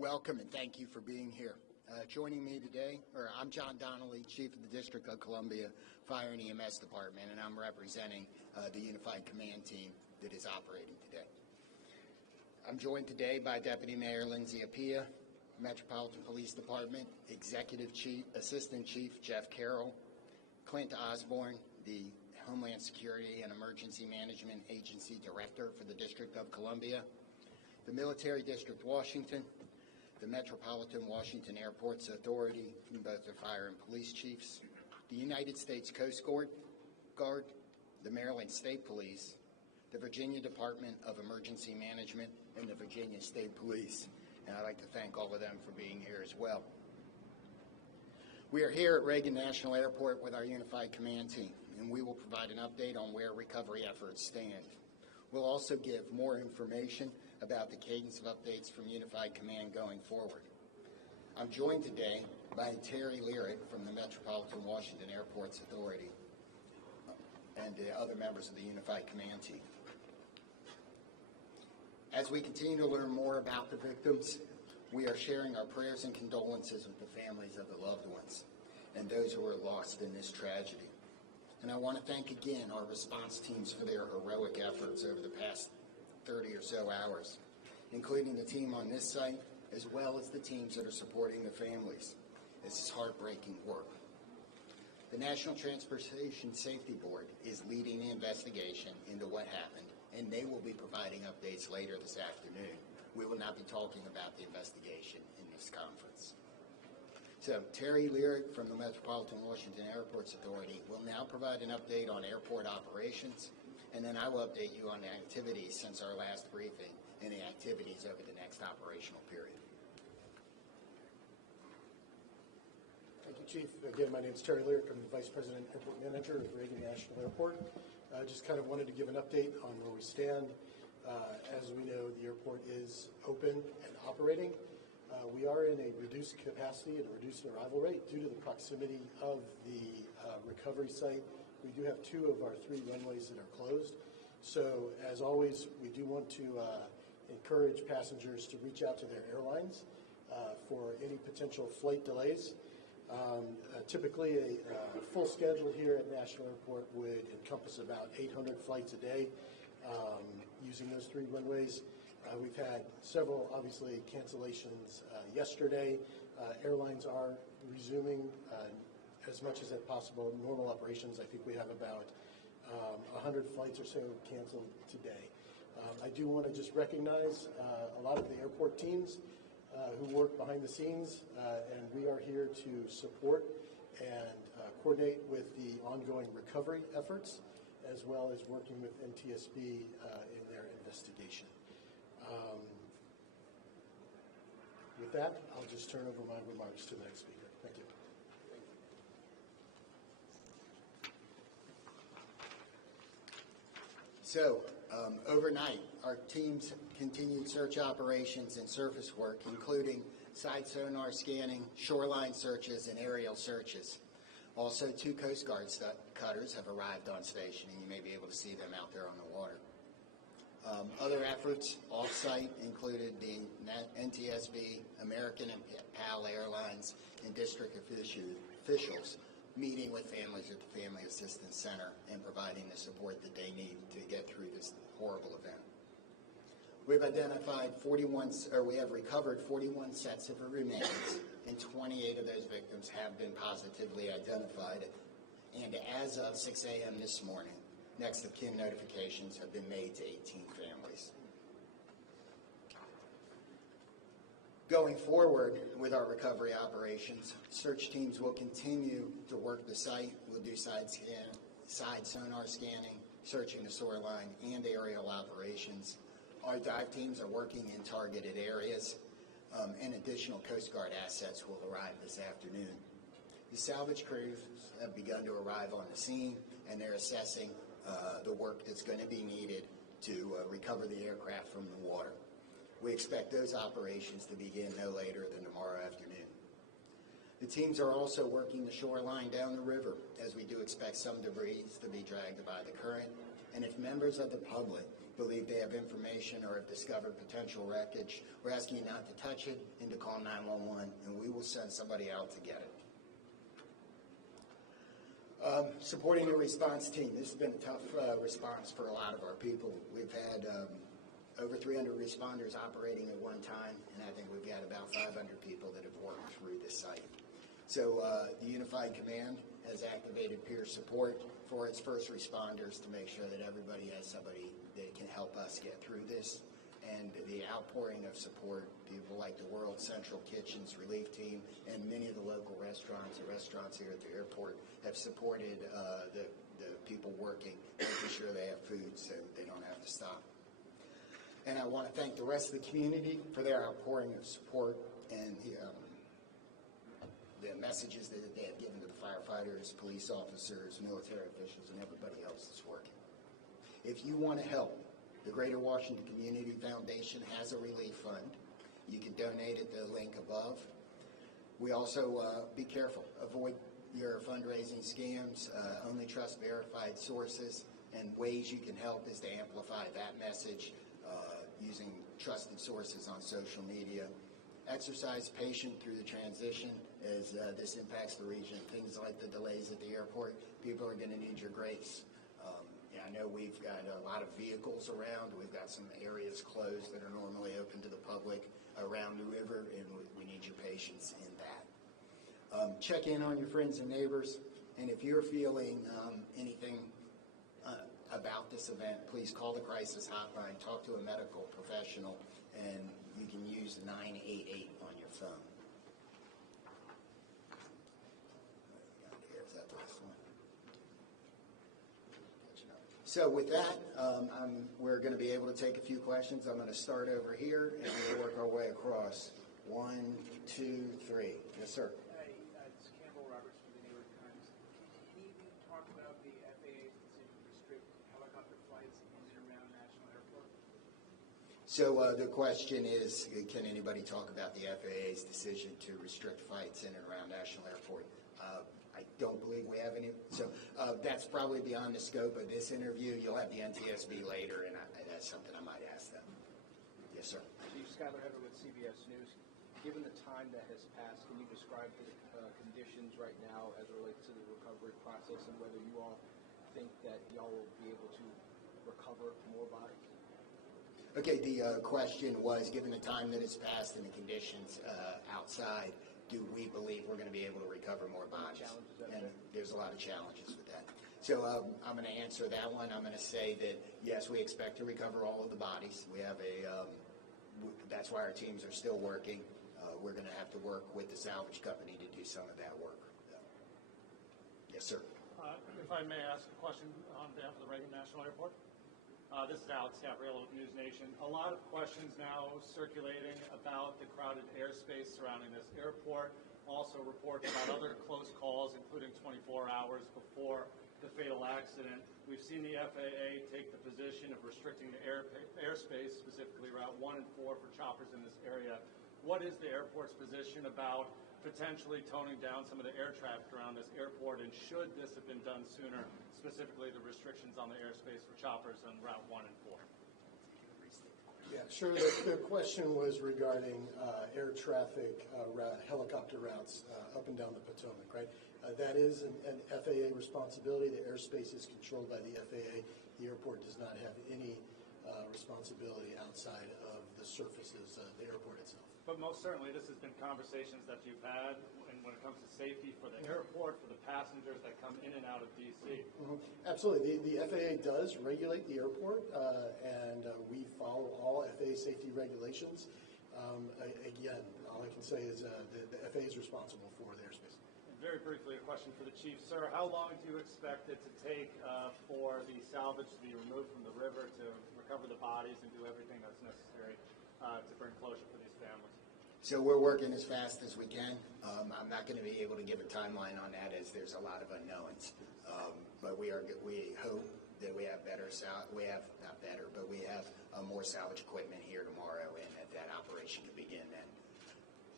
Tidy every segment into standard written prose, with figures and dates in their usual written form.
Welcome and thank you for being here. Joining me today, I'm John Donnelly, Chief of the District of Columbia Fire and EMS Department, and I'm representing the Unified Command Team that is operating today. I'm joined today by Deputy Mayor Lindsay Appiah, Metropolitan Police Department Executive Chief, Assistant Chief Jeff Carroll, Clint Osborne, the Homeland Security and Emergency Management Agency Director for the District of Columbia, the Military District Washington, the Metropolitan Washington Airports Authority, from both the fire and police chiefs, the United States Coast Guard, the Maryland State Police, the Virginia Department of Emergency Management, and the Virginia State Police. And I'd like to thank all of them for being here as well. We are here at Reagan National Airport with our Unified Command Team, and we will provide an update on where recovery efforts stand. We'll also give more information about the cadence of updates from Unified Command going forward. I'm joined today by Terry Lyric from the Metropolitan Washington Airports Authority and the other members of the Unified Command Team. As we continue to learn more about the victims, we are sharing our prayers and condolences with the families of the loved ones and those who were lost in this tragedy. And I want to thank again our response teams for their heroic efforts over the past 30 or so hours, including the team on this site, as well as the teams that are supporting the families. This is heartbreaking work. The National Transportation Safety Board is leading the investigation into what happened, and they will be providing updates later this afternoon. We will not be talking about the investigation in this conference. So Terry Lyric from the Metropolitan Washington Airports Authority will now provide an update on airport operations, and then I will update you on the activities since our last briefing and the activities over the next operational period. Thank you, Chief. Again, my name is Terry Lyric. I'm the Vice President Airport Manager of Reagan National Airport. I just kind of wanted to give an update on where we stand. As we know, the airport is open and operating. We are in a reduced capacity and a reduced arrival rate due to the proximity of the recovery site. We do have 2 of our 3 runways that are closed. So, as always, we do want to encourage passengers to reach out to their airlines for any potential flight delays. Typically, a full schedule here at National Airport would encompass about 800 flights a day using those 3 runways. We've had several, obviously, cancellations yesterday. Airlines are resuming as much as possible normal operations. I think we have about 100 flights or so canceled today. I do want to just recognize a lot of the airport teams who work behind the scenes, and we are here to support and coordinate with the ongoing recovery efforts, as well as working with NTSB in their investigation. With that, I'll just turn over my remarks to the next speaker. Thank you. So, overnight, our teams continued search operations and surface work, including side sonar scanning, shoreline searches, and aerial searches. Also, 2 Coast Guard cutters have arrived on station, and you may be able to see them out there on the water. Other efforts off-site included the NTSB, American and PAL Airlines, and district officials meeting with families at the Family Assistance Center and providing the support that they need to get through this horrible event. We've we have recovered 41 sets of remains, and 28 of those victims have been positively identified. And as of 6 a.m. this morning, next of kin notifications have been made to 18 families. Going forward with our recovery operations, search teams will continue to work the site. We'll do side sonar scanning, searching the shoreline, and aerial operations. Our dive teams are working in targeted areas, and additional Coast Guard assets will arrive this afternoon. The salvage crews have begun to arrive on the scene, and they're assessing the work that's going to be needed to recover the aircraft from the water. We expect those operations to begin no later than tomorrow afternoon. The teams are also working the shoreline down the river, as we do expect some debris to be dragged by the current. And if members of the public believe they have information or have discovered potential wreckage, we're asking you not to touch it and to call 911, and we will send somebody out to get it. Supporting the response team. This has been a tough response for a lot of our people. We've had over 300 responders operating at one time, and I think we've got about 500 people that have worked through this site. So the Unified Command has activated peer support for its first responders to make sure that everybody has somebody that can help us get through this. And the outpouring of support, people like the World Central Kitchens Relief Team and many of the local restaurants here at the airport have supported the people working, making sure they have food so they don't have to stop. And I want to thank the rest of the community for their outpouring of support and the messages that they have given to the firefighters, police officers, military officials, and everybody else that's working. If you want to help, the Greater Washington Community Foundation has a relief fund. You can donate at the link above. We also, be careful, avoid your fundraising scams, only trust verified sources, and ways you can help is to amplify that message using trusted sources on social media. Exercise patience through the transition as this impacts the region. Things like the delays at the airport, people are going to need your grace. I know we've got a lot of vehicles around. We've got some areas closed that are normally open to the public around the river, and we need your patience in that. Check in on your friends and neighbors, and if you're feeling anything about this event, please call the crisis hotline, talk to a medical professional, and you can use 988 on your phone. So with that, we're going to be able to take a few questions. I'm going to start over here, and we'll work our way across. 1, 2, 3. Yes, sir. Hi, it's Campbell Roberts from the New York Times. Can you talk about the FAA's decision to restrict helicopter flights in and around National Airport? So the question is, can anybody talk about the FAA's decision to restrict flights in and around National Airport? I don't believe we have any. So that's probably beyond the scope of this interview. You'll have the NTSB later, and that's something I might ask them. Yes, sir. Chief Skyler Heather with CBS News. Given the time that has passed, can you describe the conditions right now as it relates to the recovery process and whether you all think that y'all will be able to recover more bodies? Okay, the question was, given the time that has passed and the conditions outside, do we believe we're going to be able to recover more bodies? And there's a lot of challenges with that. So I'm going to answer that one. I'm going to say that, yes, we expect to recover all of the bodies. We have that's why our teams are still working. We're going to have to work with the salvage company to do some of that work. Yes, sir. If I may ask a question on behalf of the Reagan National Airport. This is Alex Gabriello with News Nation. A lot of questions now circulating about the crowded airspace surrounding this airport. Also reports about other close calls, including 24 hours before the fatal accident. We've seen the FAA take the position of restricting the airspace, specifically Route 1 and 4 for choppers in this area. What is the airport's position about potentially toning down some of the air traffic around this airport, and should this have been done sooner, specifically the restrictions on the airspace for choppers on Route 1 and 4? Yeah, sure. The question was regarding air traffic, helicopter routes up and down the Potomac, right? That is an FAA responsibility. The airspace is controlled by the FAA. The airport does not have any responsibility outside of the surfaces of the airport itself. But most certainly, this has been conversations that you've had, and when it comes to safety for the airport, for the passengers that come in and out of D.C. Mm-hmm. Absolutely. The FAA does regulate the airport, and we follow all FAA safety regulations. Again, all I can say is the FAA is responsible for the airspace. Very briefly, a question for the chief. Sir, how long do you expect it to take for the salvage to be removed from the river to recover the bodies and do everything that's necessary to bring closure for these families? So we're working as fast as we can. I'm not going to be able to give a timeline on that as there's a lot of unknowns. But we hope that we have we have more salvage equipment here tomorrow, and that operation can begin then.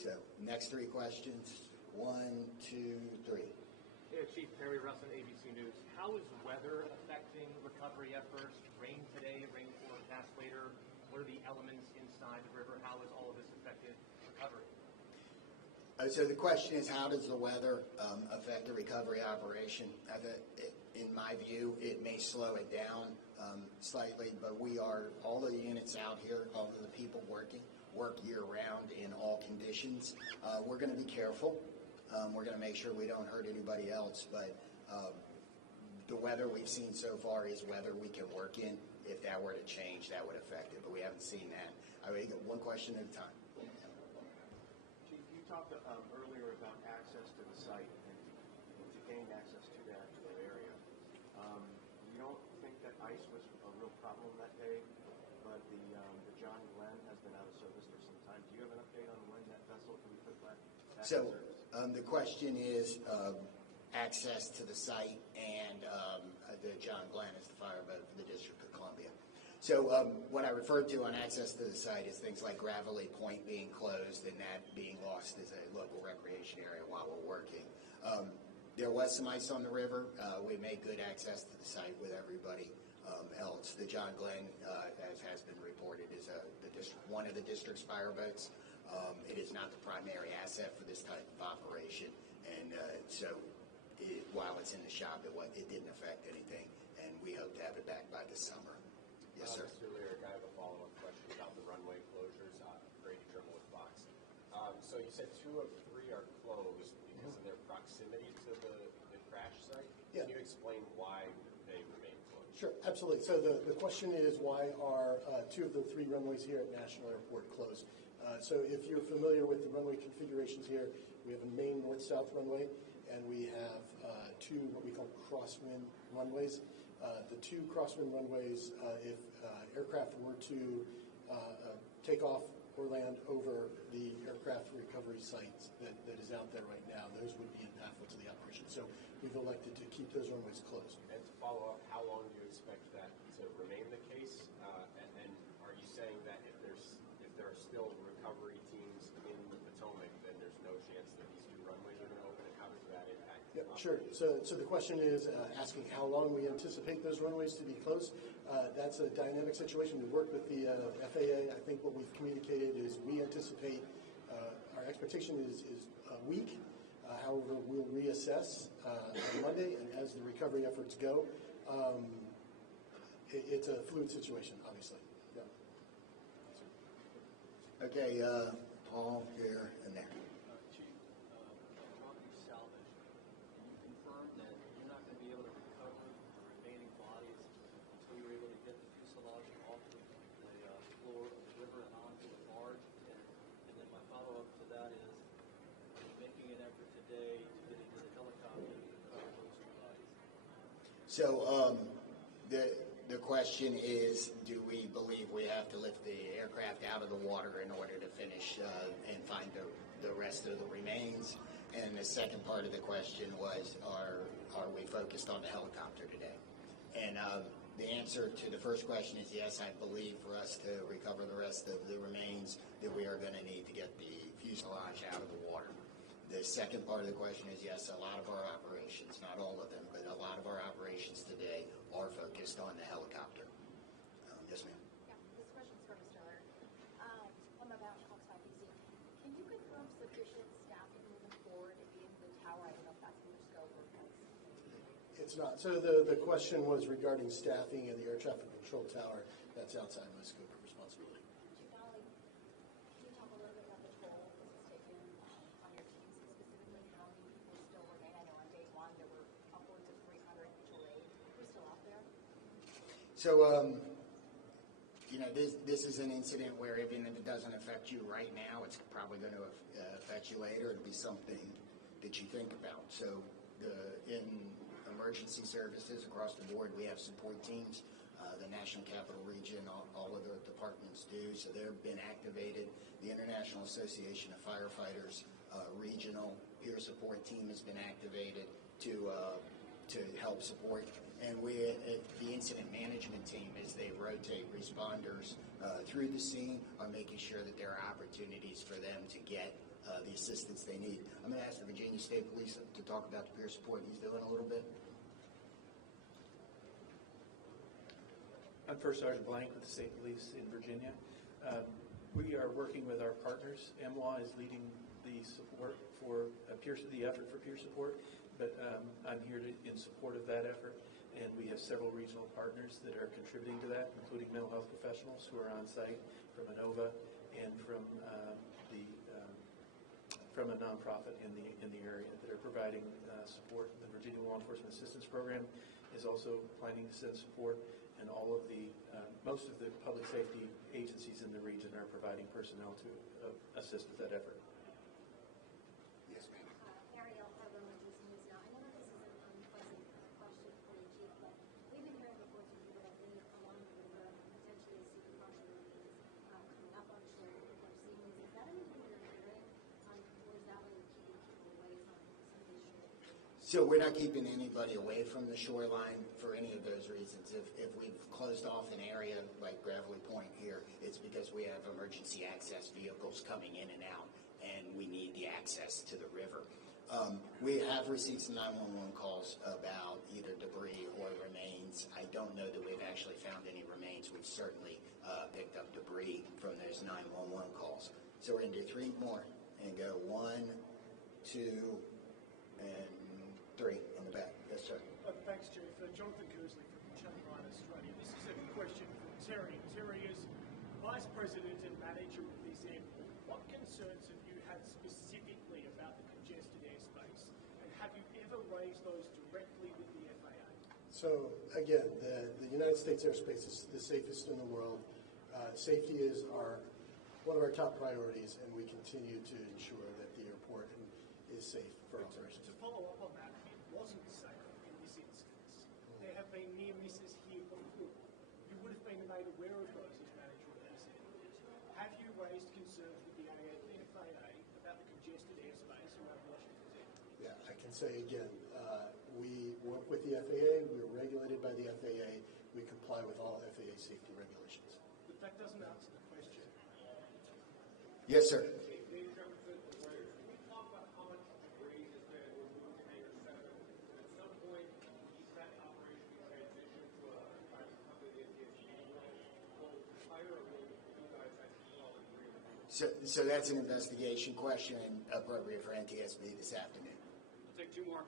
So next three questions. 1, 2, 3. Hey, Chief Perry Russin, ABC News. How is weather affecting recovery efforts? Rain today, rain forecast later. What are the elements inside the river? How has all of this affected recovery? So the question is, how does the weather affect the recovery operation? In my view, it may slow it down slightly, but all of the units out here, all of the people work year-round in all conditions. We're going to be careful. We're going to make sure we don't hurt anybody else, but the weather we've seen so far is weather we can work in. If that were to change, that would affect it, but we haven't seen that. I will get one question at a time. Chief, you talked earlier about access to the site and to gain access to that area. You don't think that ice was a real problem that day, but the John Glenn has been out of service for some time. Do you have an update on when that vessel can be put back in service? The question is access to the site, and the John Glenn is the fireboat for the District of Columbia. So what I referred to on access to the site is things like Gravelly Point being closed and that being lost as a local recreation area while we're working. There was some ice on the river. We made good access to the site with everybody else. The John Glenn, as has been reported, is one of the district's fireboats. It is not the primary asset for this type of operation, and while it's in the shop, it didn't affect anything, and we hope to have it back by this summer. Yes, sir. Mr. Lyric, I have a follow-up question about the runway closures. Brady Trimble with Fox. So you said 2 of 3 are closed because of their proximity to the crash site. Yeah. Can you explain why they remain closed? Sure, absolutely. So the question is, why are 2 of the 3 runways here at National Airport closed? So if you're familiar with the runway configurations here, we have a main north-south runway, and we have 2 what we call crosswind runways. The 2 crosswind runways, if aircraft were to take off or land over the aircraft recovery sites that is out there right now, those would be impactful to the operation. So we've elected to keep those runways closed. And to follow up, how long do you expect that to remain the case? And are you saying that if there are still recovery teams in the Potomac, then there's no chance that these 2 runways are going to open? And how does that impact? Yeah, sure. So the question is asking how long we anticipate those runways to be closed. That's a dynamic situation. We work with the FAA. I think what we've communicated is we anticipate our expectation is a week. However, we'll reassess on Monday, and as the recovery efforts go, it's a fluid situation, obviously. Yeah. Okay, Paul, here, and there. Chief, on the salvage, can you confirm that you're not going to be able to recover the remaining bodies until you're able to get the fuselage off the floor of the river and onto the barge? And then my follow-up to that is, are you making an effort today to get into the helicopter to recover those 2 bodies? So the question is, do we believe we have to lift the aircraft out of the water in order to finish and find the rest of the remains? And the second part of the question was, are we focused on the helicopter today? And the answer to the first question is yes. I believe for us to recover the rest of the remains that we are going to need to get the fuselage out of the water. The second part of the question is yes, a lot of our operations, not all of them, but a lot of our operations today are focused on the helicopter. Yes, ma'am. Yeah, this question's for Mr. Lyric. On the Mountain Hawks PC, can you confirm sufficient staffing moving forward in the tower? I don't know if that's in your scope or if It's not. So the question was regarding staffing in the air traffic control tower. That's outside my scope of responsibility. Chief Donnelly, can you talk a little bit about the toll this has taken on your teams, specifically how many people still remain? I know on day 1 there were upwards of 300 mutual aid. Who's still out there? So, this is an incident where even if it doesn't affect you right now, it's probably going to affect you later. It'll be something that you think about. So in emergency services across the board, we have support teams. The National Capital Region, all of the departments do. So they've been activated. The International Association of Firefighters regional peer support team has been activated to help support. And the incident management team, as they rotate responders through the scene, are making sure that there are opportunities for them to get the assistance they need. I'm going to ask the Virginia State Police to talk about the peer support he's doing a little bit. I'm First Sergeant Blank with the State Police in Virginia. We are working with our partners. MWA is leading the support for the effort for peer support, but I'm here in support of that effort. And we have several regional partners that are contributing to that, including mental health professionals who are on site from ANOVA and from a nonprofit in the area that are providing support. The Virginia Law Enforcement Assistance Program is also planning to send support, and all of most of the public safety agencies in the region are providing personnel to assist with that effort. Yes, ma'am. Ariel, Emergency News Now. I know this is an unpleasant question for you, Chief, but we've been hearing reports of people that live along the river, potentially see the function coming up on shore. People are seeing these. Is that anything you're hearing, or is that way you're keeping people away from some of these shores? So we're not keeping anybody away from the shoreline for any of those reasons. If we've closed off an area like Gravelly Point here, it's because we have emergency access vehicles coming in and out, and we need the access to the river. We have received some 911 calls about either debris or remains. I don't know that we've actually found any remains. We've certainly picked up debris from those 911 calls. So we're going to do 3 more and go 1, 2, and 3 in the back. Yes, sir. Thanks, Chief. Jonathan Kersley from Channel 9 Australia. This is a question for Terry. Terry, as Vice President and Manager of this airport, what concerns have you had specifically about the congested airspace? And have you ever raised those directly with the FAA? So again, the United States airspace is the safest in the world. Safety is one of our top priorities, and we continue to ensure that the airport is safe for operations. To follow up on that, it wasn't safe in this instance. There have been near misses here before. You would have been made aware of those as manager of this airport. Have you raised concerns with the FAA about the congested airspace around Washington's airport? Yeah, I can say again, we work with the FAA. We're regulated by the FAA. We comply with all FAA safety regulations. But that doesn't answer the question. Yes, sir. So that's an investigation question and appropriate for NTSB this afternoon. We'll take 2 more.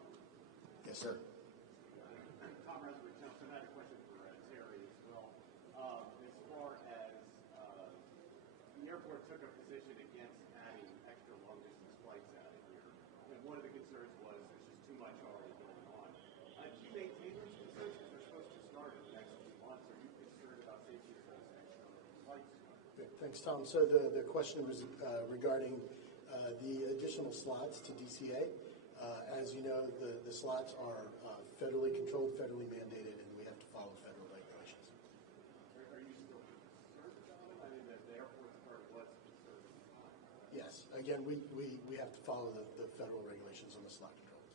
Yes, sir. Tom Resnick, so I had a question for Terry as well. As far as the airport took a position against adding extra long-distance flights out of here, and one of the concerns was there's just too much already going on. Do you maintain those concerns because they're supposed to start in the next few months? Are you concerned about safety of those extra flights? Thanks, Tom. So the question was regarding the additional slots to DCA. As you know, the slots are federally controlled, federally mandated, and we have to follow federal regulations. Are you still concerned about it? I mean, the airport's part was concerned. Yes. Again, we have to follow the federal regulations on the slot controls.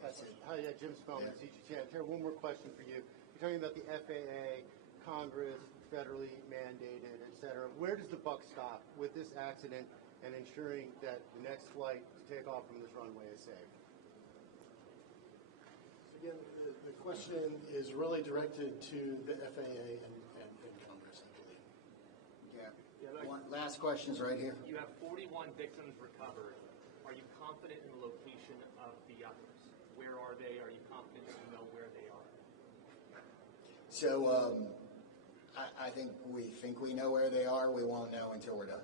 That's it. Hi, Jim Spellman, CGTN. Terry, one more question for you. You're talking about the FAA, Congress, federally mandated, et cetera. Where does the buck stop with this accident and ensuring that the next flight to take off from this runway is safe? Again, the question is really directed to the FAA and Congress, I believe. Yeah. One last question is right here. You have 41 victims recovered. Are you confident in the location of the others? Where are they? Are you confident that you know where they are? So I think we know where they are. We won't know until we're done.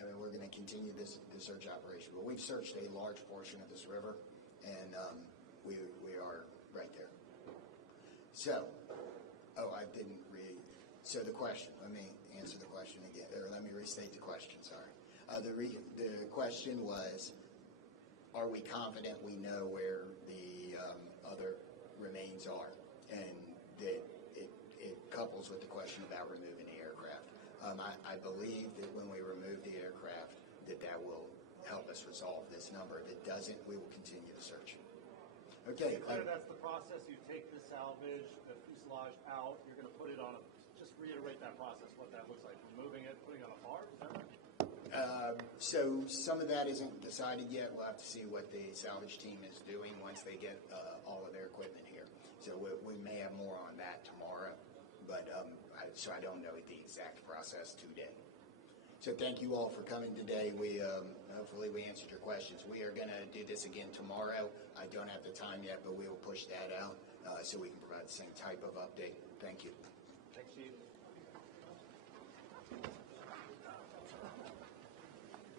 I mean, we're going to continue the search operation, but we've searched a large portion of this river, and we are right there. So, I didn't read. So the question. Let me answer the question again, or let me restate the question. Sorry. The question was, are we confident we know where the other remains are? And that it couples with the question about removing the aircraft. I believe that when we remove the aircraft, that will help us resolve this number. If it doesn't, we will continue to search. Okay. That's the process. You take the salvage, the fuselage out. You're going to put it on a. Just reiterate that process. What that looks like. Removing it, putting it on a barge. Is that right? So some of that isn't decided yet. We'll have to see what the salvage team is doing once they get all of their equipment here. So we may have more on that tomorrow, but so I don't know the exact process today. So thank you all for coming today. We hopefully we answered your questions. We are going to do this again tomorrow. I don't have the time yet, but we will push that out so we can provide the same type of update. Thank you. Thanks, Chief.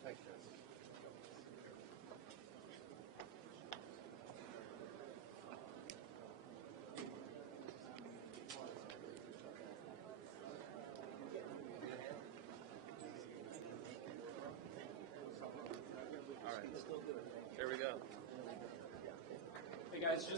Thanks, Jess. Here we go. Hey guys, just